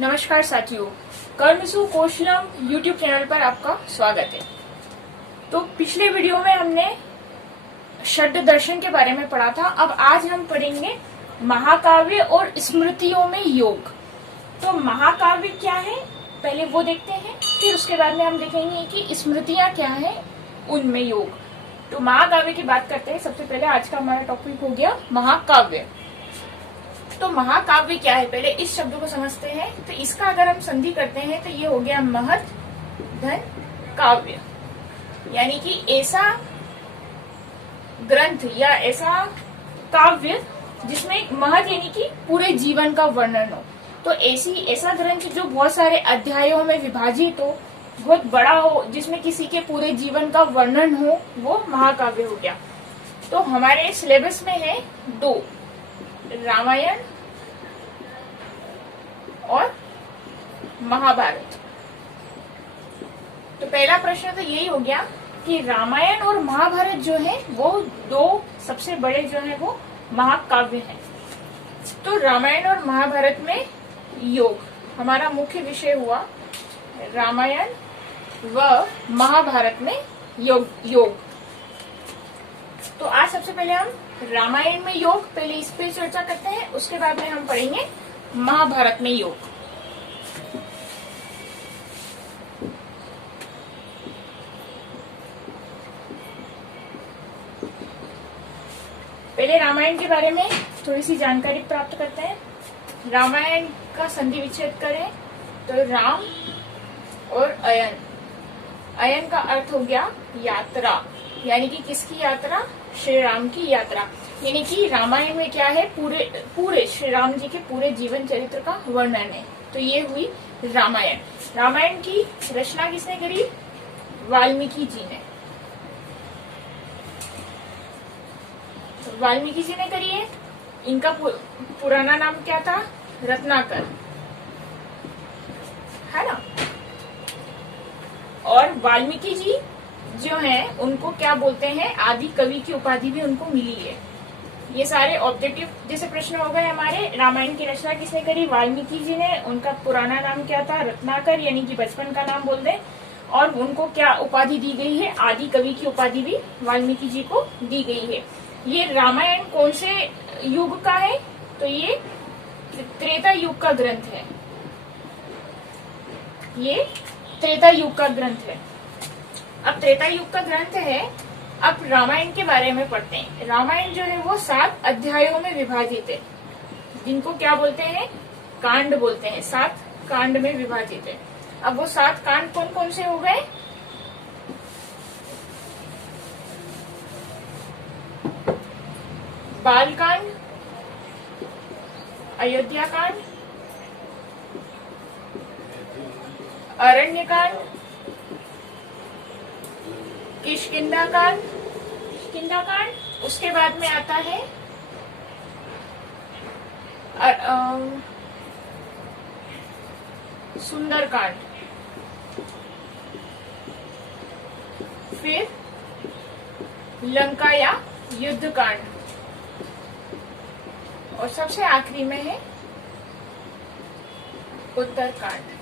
नमस्कार साथियों, कर्मसु कौशलम यूट्यूब चैनल पर आपका स्वागत है। तो पिछले वीडियो में हमने षड दर्शन के बारे में पढ़ा था। अब आज हम पढ़ेंगे महाकाव्य और स्मृतियों में योग। तो महाकाव्य क्या है पहले वो देखते हैं, फिर उसके बाद में हम देखेंगे कि स्मृतियां क्या है, उनमें योग। तो महाकाव्य की बात करते हैं। सबसे पहले आज का हमारा टॉपिक हो गया महाकाव्य। तो महाकाव्य क्या है, पहले इस शब्द को समझते हैं। तो इसका अगर हम संधि करते हैं तो ये हो गया महत धन काव्य, यानी कि ऐसा ग्रंथ या ऐसा काव्य जिसमें महत यानी कि पूरे जीवन का वर्णन हो। तो ऐसा ग्रंथ जो बहुत सारे अध्यायों में विभाजित हो, बहुत बड़ा हो, जिसमें किसी के पूरे जीवन का वर्णन हो, वो महाकाव्य हो गया। तो हमारे सिलेबस में है दो, रामायण और महाभारत। तो पहला प्रश्न तो यही हो गया कि रामायण और महाभारत जो है वो दो सबसे बड़े जो है वो महाकाव्य हैं। तो रामायण और महाभारत में योग हमारा मुख्य विषय हुआ। रामायण व महाभारत में योग। तो आज सबसे पहले हम रामायण में योग, पहले इस पे चर्चा करते हैं, उसके बाद में हम पढ़ेंगे महाभारत में योग। पहले रामायण के बारे में थोड़ी सी जानकारी प्राप्त करते हैं। रामायण का संधि विच्छेद करें तो राम और अयन। अयन का अर्थ हो गया यात्रा, यानी कि किसकी यात्रा, श्री राम की यात्रा। यानी कि रामायण में क्या है, पूरे श्री राम जी के पूरे जीवन चरित्र का वर्णन है। तो ये हुई रामायण। रामायण की रचना किसने करी, वाल्मीकि जी ने। वाल्मीकि जी ने करी है। इनका पुराना नाम क्या था, रत्नाकर, है ना। और वाल्मीकि जी जो हैं उनको क्या बोलते हैं, आदि कवि की उपाधि भी उनको मिली है। ये सारे ऑब्जेक्टिव जैसे प्रश्न हो गए हमारे। रामायण की रचना किसने करी, वाल्मीकि जी ने। उनका पुराना नाम क्या था, रत्नाकर, यानी कि बचपन का नाम बोल दें। और उनको क्या उपाधि दी गई है, आदि कवि की उपाधि भी वाल्मीकि जी को दी गई है। ये रामायण कौन से युग का है, तो ये त्रेता युग का ग्रंथ है। ये त्रेता युग का ग्रंथ है। अब त्रेता युग का ग्रंथ है। अब रामायण के बारे में पढ़ते हैं। रामायण जो है वो 7 अध्यायों में विभाजित है, जिनको क्या बोलते हैं, कांड बोलते हैं। 7 कांड में विभाजित है। अब वो 7 कांड कौन कौन से हो गए, बालकांड, अयोध्या कांड, अरण्यकांड, किष्किंधा कांड, उसके बाद में आता है सुंदरकांड, फिर लंका या युद्ध कांड, और सबसे आखिरी में है उत्तरकांड।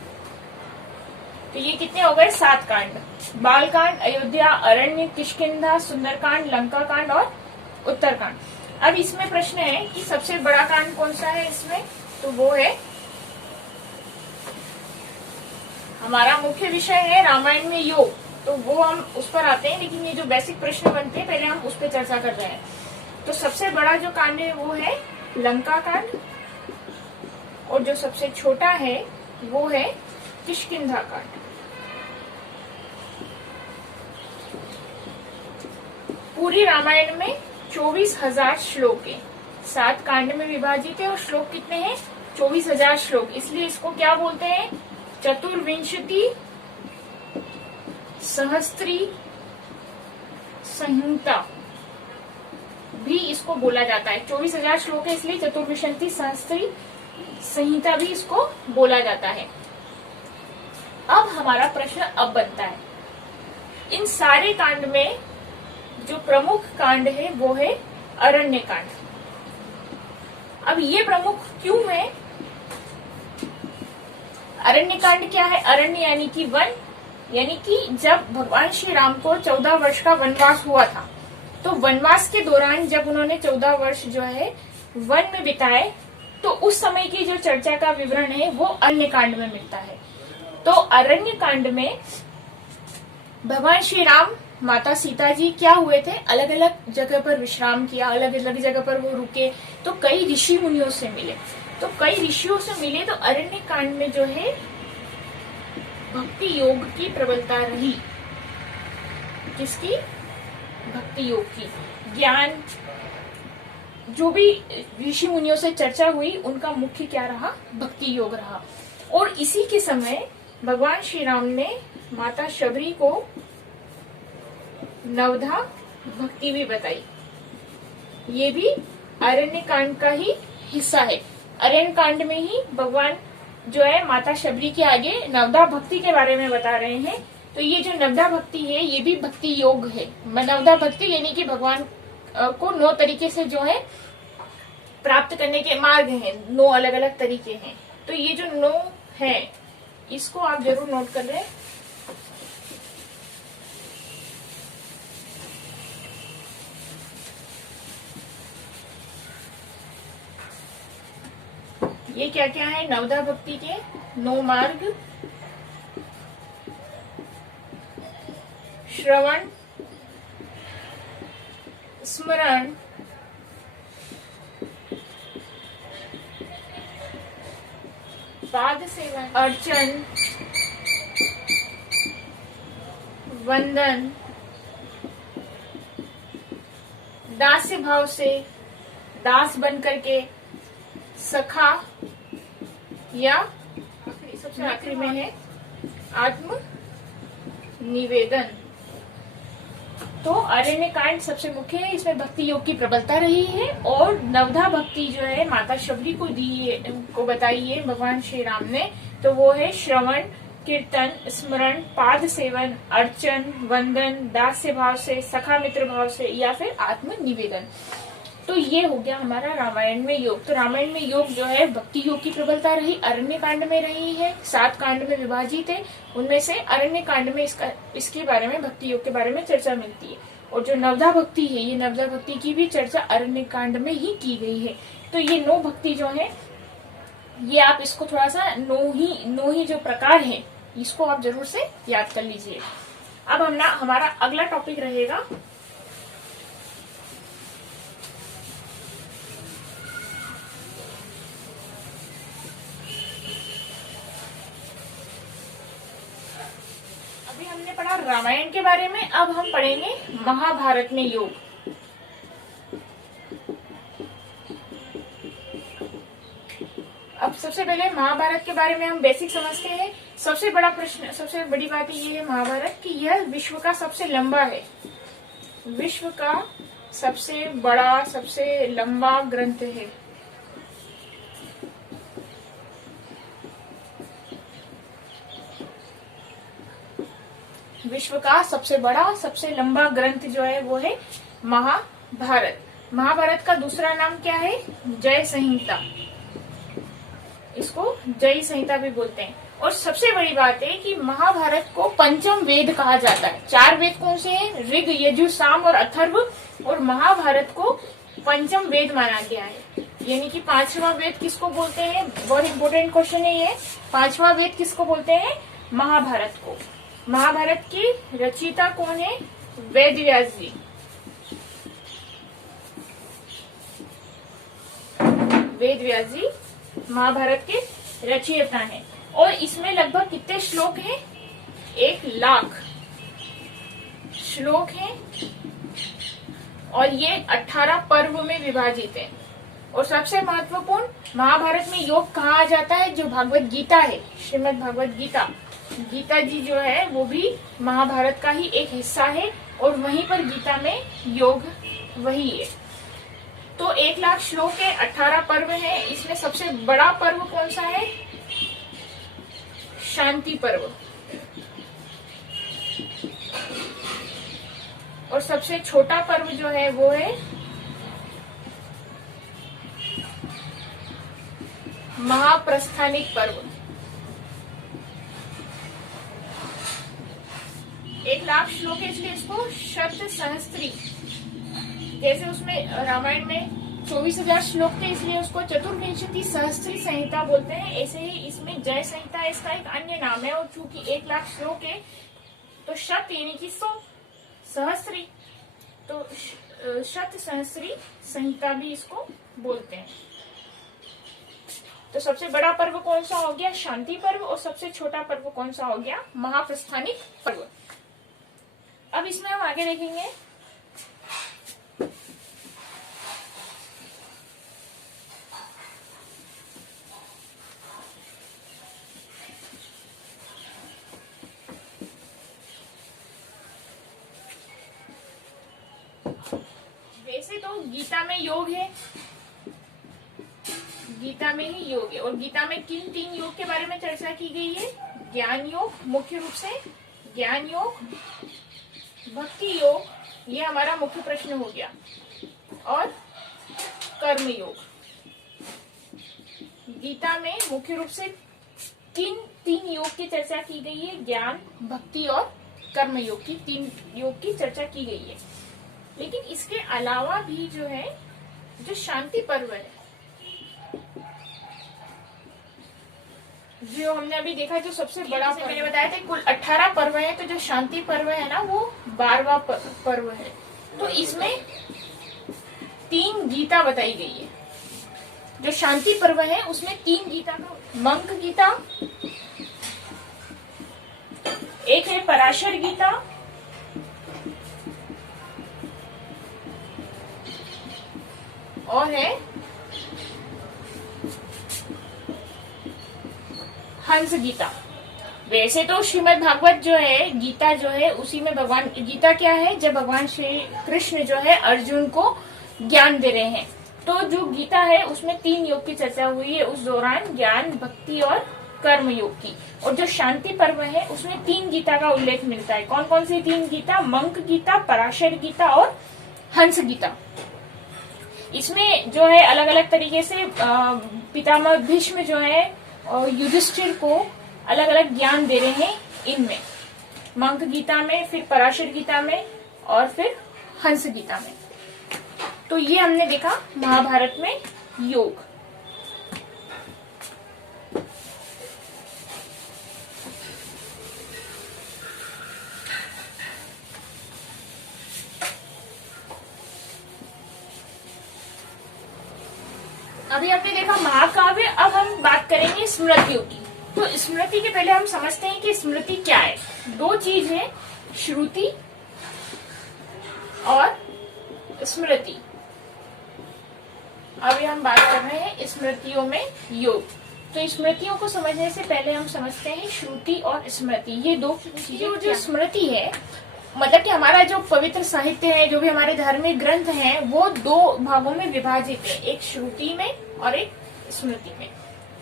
तो ये कितने हो गए, 7 कांड। बालकांड, अयोध्या, अरण्य, किष्किंधा, सुंदरकांड, लंका कांड और उत्तरकांड। अब इसमें प्रश्न है कि सबसे बड़ा कांड कौन सा है इसमें, तो वो है, हमारा मुख्य विषय है रामायण में योग, तो वो हम उस पर आते हैं। लेकिन ये जो बेसिक प्रश्न बनते हैं पहले हम उस पर चर्चा कर रहे हैं। तो सबसे बड़ा जो कांड है वो है लंका कांड, और जो सबसे छोटा है वो है किष्किंधा कांड। पूरी रामायण में 24,000 श्लोक है। 7 कांड में विभाजित है और श्लोक कितने हैं, 24,000 श्लोक। इसलिए इसको क्या बोलते हैं, चतुर्विंशति सहस्त्री संहिता भी इसको बोला जाता है। 24,000 श्लोक है इसलिए चतुर्विंशति सहस्त्री संहिता भी इसको बोला जाता है। अब हमारा प्रश्न अब बनता है, इन सारे कांड में जो प्रमुख कांड है वो है अरण्य कांड। अब ये प्रमुख क्यों है, अरण्य कांड क्या है? अरण्य यानी कि वन, यानी कि जब भगवान श्री राम को 14 वर्ष का वनवास हुआ था, तो वनवास के दौरान जब उन्होंने 14 वर्ष जो है वन में बिताए, तो उस समय की जो चर्चा का विवरण है वो अरण्य कांड में मिलता है। तो अरण्य कांड में भगवान श्री राम, माता सीता जी क्या हुए थे, अलग अलग जगह पर विश्राम किया, अलग अलग जगह पर वो रुके, तो कई ऋषि मुनियों से मिले। तो कई ऋषियों से मिले, तो अरण्य कांड में जो है भक्ति योग की प्रबलता रही। किसकी? भक्ति योग की। ज्ञान, जो भी ऋषि मुनियों से चर्चा हुई, उनका मुख्य क्या रहा? भक्ति योग रहा। और इसी के समय भगवान श्री राम ने माता शबरी को नवधा भक्ति भी बताई। ये भी अरण्य कांड का ही हिस्सा है। अरण्य कांड में ही भगवान जो है माता शबरी के आगे नवधा भक्ति के बारे में बता रहे हैं। तो ये जो नवधा भक्ति है, ये भी भक्ति योग है। नवधा भक्ति यानी कि भगवान को 9 तरीके से जो है प्राप्त करने के मार्ग हैं, 9 अलग अलग तरीके हैं। तो ये जो 9 है, इसको आप जरूर नोट कर लें। ये क्या क्या है? नवधा भक्ति के 9 मार्ग: श्रवण, स्मरण, पाद सेवन, अर्चन, वंदन, दास्य भाव से, दास बन करके, सखा, या सबसे आखिरी में है आत्म निवेदन। तो अरण्य कांड सबसे मुख्य है, इसमें भक्ति योग की प्रबलता रही है। और नवधा भक्ति जो है माता शबरी को को बताई है भगवान श्री राम ने, तो वो है श्रवण, कीर्तन, स्मरण, पाद सेवन, अर्चन, वंदन, दास्य भाव से, सखा मित्र भाव से, या फिर आत्म निवेदन। तो ये हो गया हमारा रामायण में योग। तो रामायण में योग जो है भक्ति योग की प्रबलता रही, अरण्य कांड में रही है। 7 कांड में विभाजित है, उनमें से अरण्य कांड में इसके बारे में, भक्ति योग के बारे में चर्चा मिलती है। और जो नवधा भक्ति है, ये नवधा भक्ति की भी चर्चा अरण्य कांड में ही की गई है। तो ये 9 भक्ति जो है, ये आप इसको थोड़ा सा 9 ही जो प्रकार है, इसको आप जरूर से याद कर लीजिए। अब हमारा अगला टॉपिक रहेगा हमने पढ़ा रामायण के बारे में, अब हम पढ़ेंगे महाभारत में योग। अब सबसे पहले महाभारत के बारे में हम बेसिक समझते हैं। सबसे बड़ा प्रश्न, सबसे बड़ी बात ये है महाभारत कि यह विश्व का सबसे लंबा है, विश्व का सबसे बड़ा, सबसे लंबा ग्रंथ है। विश्व का सबसे बड़ा, सबसे लंबा ग्रंथ जो है वो है महाभारत। महाभारत का दूसरा नाम क्या है? जय संहिता। इसको जय संहिता भी बोलते हैं। और सबसे बड़ी बात है कि महाभारत को पंचम वेद कहा जाता है। 4 वेद कौन से हैं? ऋग, यजु, साम और अथर्व। और महाभारत को पंचम वेद माना गया है। यानी कि 5वां वेद किसको बोलते हैं? बहुत इंपॉर्टेंट क्वेश्चन है ये। 5वां वेद किसको बोलते हैं? महाभारत को। महाभारत की रचयिता कौन है? वेद व्यास जी। वेद व्यास जी महाभारत के रचयिता हैं। और इसमें लगभग कितने श्लोक हैं? 1,00,000 श्लोक हैं। और ये 18 पर्व में विभाजित है। और सबसे महत्वपूर्ण, महाभारत में योग कहा जाता है जो भागवत गीता है, श्रीमद् भागवत गीता। गीता जी जो है वो भी महाभारत का ही एक हिस्सा है। और वहीं पर गीता में योग वही है। तो 1,00,000 श्लोक है, 18 पर्व है। इसमें सबसे बड़ा पर्व कौन सा है? शांति पर्व। और सबसे छोटा पर्व जो है वो है महाप्रस्थानिक पर्व। 1,00,000 श्लोक है इसलिए इसको शत सहस्त्री, जैसे उसमें रामायण में 24,000 श्लोक थे इसलिए उसको चतुर्विंशति सहस्त्री संहिता बोलते हैं। ऐसे ही इसमें जय संहिता इसका एक अन्य नाम है, और चूंकि 1,00,000 श्लोक है तो शत यानी कि 100, सहस्त्री तो शत सहस्त्री संहिता भी इसको बोलते हैं। तो सबसे बड़ा पर्व कौन सा हो गया? शांति पर्व। और सबसे छोटा पर्व कौन सा हो गया? महाप्रस्थानिक पर्व। अब इसमें हम आगे देखेंगे वैसे तो गीता में योग है, गीता में ही योग है। और गीता में किन 3 योग के बारे में चर्चा की गई है? ज्ञान योग, मुख्य रूप से ज्ञान योग, भक्ति योग, ये हमारा मुख्य प्रश्न हो गया, और कर्म योग। गीता में मुख्य रूप से किन 3 योग की चर्चा की गई है? ज्ञान, भक्ति और कर्म योग की 3 योग की चर्चा की गई है। लेकिन इसके अलावा भी जो है, जो शांति पर्व है, जो हमने अभी देखा, जो सबसे बड़ा मैंने बताया था कुल 18 पर्व है, तो जो शांति पर्व है ना वो 12वां पर्व है। तो इसमें 3 गीता बताई गई है। जो शांति पर्व है उसमें 3 गीता का, मंक गीता, एक है पराशर गीता, और है हंस गीता। वैसे तो श्रीमद् भागवत जो है, गीता जो है, उसी में भगवान, गीता क्या है? जब भगवान श्री कृष्ण जो है अर्जुन को ज्ञान दे रहे हैं, तो जो गीता है उसमें 3 योग की चर्चा हुई है उस दौरान, ज्ञान, भक्ति और कर्म योग की। और जो शांति पर्व है उसमें 3 गीता का उल्लेख मिलता है। कौन कौन सी 3 गीता? मंक गीता, पराशर गीता और हंस गीता। इसमें जो है अलग अलग तरीके से पितामह भीष्म जो है और युधिष्ठिर को अलग अलग ज्ञान दे रहे हैं इनमें, मंक गीता में, फिर पराशर गीता में और फिर हंस गीता में। तो ये हमने देखा महाभारत में योग। अभी हमने देखा महाकाव्य, अब हम बात करेंगे स्मृतियों की। तो स्मृति के पहले हम समझते हैं कि स्मृति क्या है। 2 चीज है, श्रुति और स्मृति। अभी हम बात कर रहे हैं स्मृतियों में योग। तो स्मृतियों को समझने से पहले हम समझते हैं श्रुति और स्मृति, ये 2 चीजें। जो स्मृति है मतलब कि हमारा जो पवित्र साहित्य है, जो भी हमारे धार्मिक ग्रंथ हैं, वो 2 भागों में विभाजित है, एक श्रुति में और एक स्मृति में।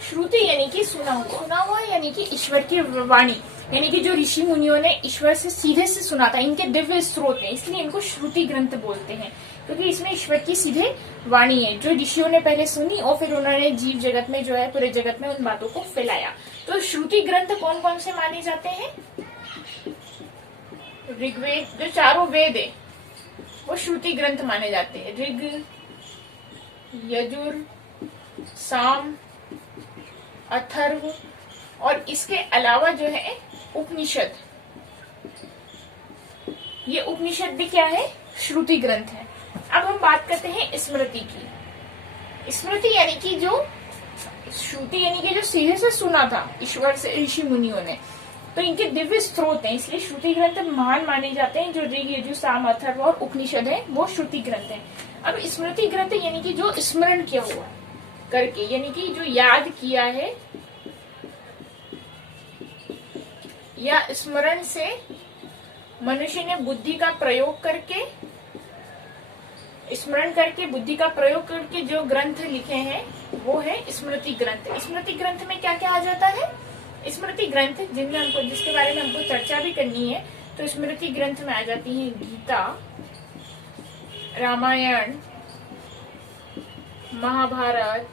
श्रुति यानी कि सुना हुआ यानी कि ईश्वर की वाणी, यानी कि जो ऋषि मुनियों ने ईश्वर से सीधे से सुना था, इनके दिव्य स्रोत हैं, इसलिए इनको श्रुति ग्रंथ बोलते हैं, क्योंकि इसमें ईश्वर की सीधे वाणी है जो ऋषियों ने पहले सुनी और फिर उन्होंने जीव जगत में जो है, पूरे जगत में उन बातों को फैलाया। तो श्रुति ग्रंथ कौन कौन से माने जाते हैं? ऋग्वेद, जो 4 वेद है वो श्रुति ग्रंथ माने जाते हैं। ऋग, यजुर, साम, अथर्व, और इसके अलावा जो है उपनिषद, ये उपनिषद भी क्या है? श्रुति ग्रंथ है। अब हम बात करते हैं स्मृति की। स्मृति यानी कि जो श्रुति यानी कि जो सीधे से सुना था ईश्वर से ऋषि मुनियों ने, तो इनके दिव्य स्रोत हैं, इसलिए श्रुति ग्रंथ महान माने जाते हैं। जो ऋग, यजुर, साम, अथर्व और उपनिषद है वो श्रुति ग्रंथ है। अब स्मृति ग्रंथ यानी कि जो स्मरण किया हुआ करके, यानी कि जो याद किया है या स्मरण से मनुष्य ने बुद्धि का प्रयोग करके, स्मरण करके, बुद्धि का प्रयोग करके जो ग्रंथ लिखे हैं वो है स्मृति ग्रंथ। स्मृति ग्रंथ में क्या क्या आ जाता है? स्मृति ग्रंथ जिनमें हमको, जिसके बारे में हमको चर्चा भी करनी है, तो स्मृति ग्रंथ में आ जाती है गीता, रामायण, महाभारत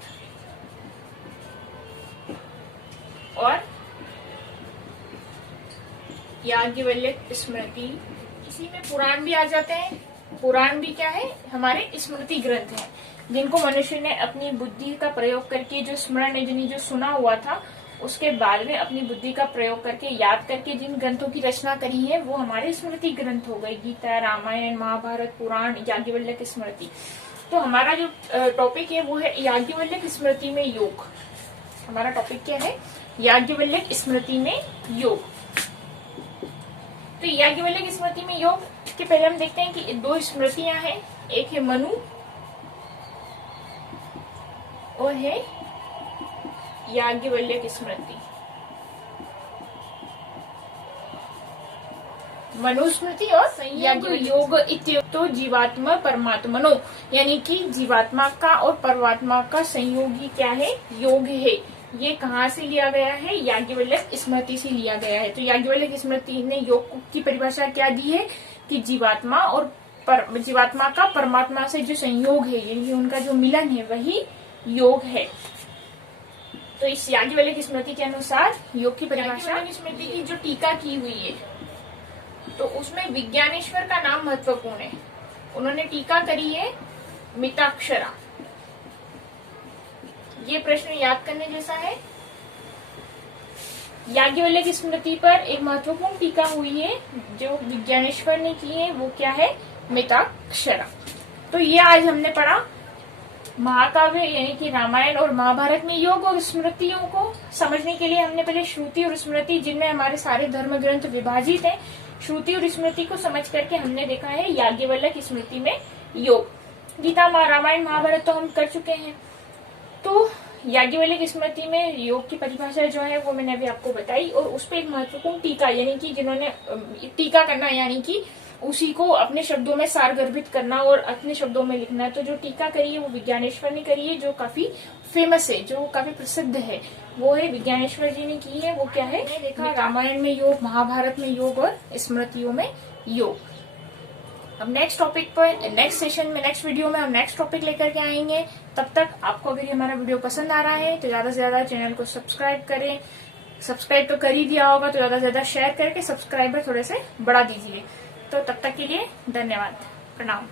और याज्ञवल्क्य स्मृति। इसी में पुराण भी आ जाते हैं। पुराण भी क्या है, हमारे स्मृति ग्रंथ हैं, जिनको मनुष्य ने अपनी बुद्धि का प्रयोग करके जो स्मरण यानी जो सुना हुआ था उसके बाद में अपनी बुद्धि का प्रयोग करके याद करके जिन ग्रंथों की रचना करी है वो हमारे स्मृति ग्रंथ हो गए। गीता, रामायण, महाभारत, पुराण, याज्ञवल्क्य स्मृति। तो हमारा जो टॉपिक है वो है याज्ञवल्क्य स्मृति में योग। हमारा टॉपिक क्या है, याज्ञवल्क्य स्मृति में योग। तो याज्ञवल्क्य स्मृति में योग के पहले हम देखते हैं कि दो स्मृतियां हैं, एक है मनु और है याज्ञवल्क्य स्मृति। मनुस्मृति और संयोग योग इत्युक्तो जीवात्मा परमात्मनो, यानी कि जीवात्मा का और परमात्मा का संयोगी क्या है, योग है। ये कहाँ से लिया गया है, याज्ञवल्क्य स्मृति से लिया गया है। तो याज्ञवल्क्य स्मृति ने योग की परिभाषा क्या दी है कि जीवात्मा और जीवात्मा का परमात्मा से जो संयोग है, यानी उनका जो मिलन है वही योग है। तो इस याज्ञवल्क्य स्मृति के अनुसार योग की परिभाषा, स्मृति की जो टीका की हुई है तो उसमें विज्ञानेश्वर का नाम महत्वपूर्ण है। उन्होंने टीका करी है मिताक्षरा। ये प्रश्न याद करने जैसा है। याज्ञवल्क्य स्मृति पर एक महत्वपूर्ण टीका हुई है जो विज्ञानेश्वर ने की है, वो क्या है, मिताक्षरा। तो ये आज हमने पढ़ा महाकाव्य यानी कि रामायण और महाभारत में योग और स्मृतियों को समझने के लिए हमने पहले श्रुति और स्मृति, जिनमें हमारे सारे धर्म ग्रंथ विभाजित हैं, श्रुति और स्मृति को समझ करके हमने देखा है याज्ञवल्क्य स्मृति में योग। गीता, रामायण, महाभारत तो हम कर चुके हैं। तो याज्ञवल्क्य स्मृति में योग की परिभाषा जो है वो मैंने अभी आपको बताई, और उस पर एक महत्वपूर्ण टीका यानी कि जिन्होंने टीका करना यानी कि उसी को अपने शब्दों में सारगर्भित करना और अपने शब्दों में लिखना है। तो जो टीका करी है वो विज्ञानेश्वर ने करी है, जो काफी फेमस है, जो काफी प्रसिद्ध है, वो है विज्ञानेश्वर जी ने की है। वो क्या है, देखा रामायण में योग, महाभारत में योग और स्मृतियों में योग। अब नेक्स्ट टॉपिक पर नेक्स्ट सेशन में, नेक्स्ट वीडियो में हम नेक्स्ट टॉपिक लेकर के आएंगे। तब तक आपको अगर हमारा वीडियो पसंद आ रहा है तो ज्यादा से ज्यादा चैनल को सब्सक्राइब करें। सब्सक्राइब तो कर ही दिया होगा तो ज्यादा से ज्यादा शेयर करके सब्सक्राइबर थोड़े से बढ़ा दीजिए। तो तब तक के लिए धन्यवाद, प्रणाम।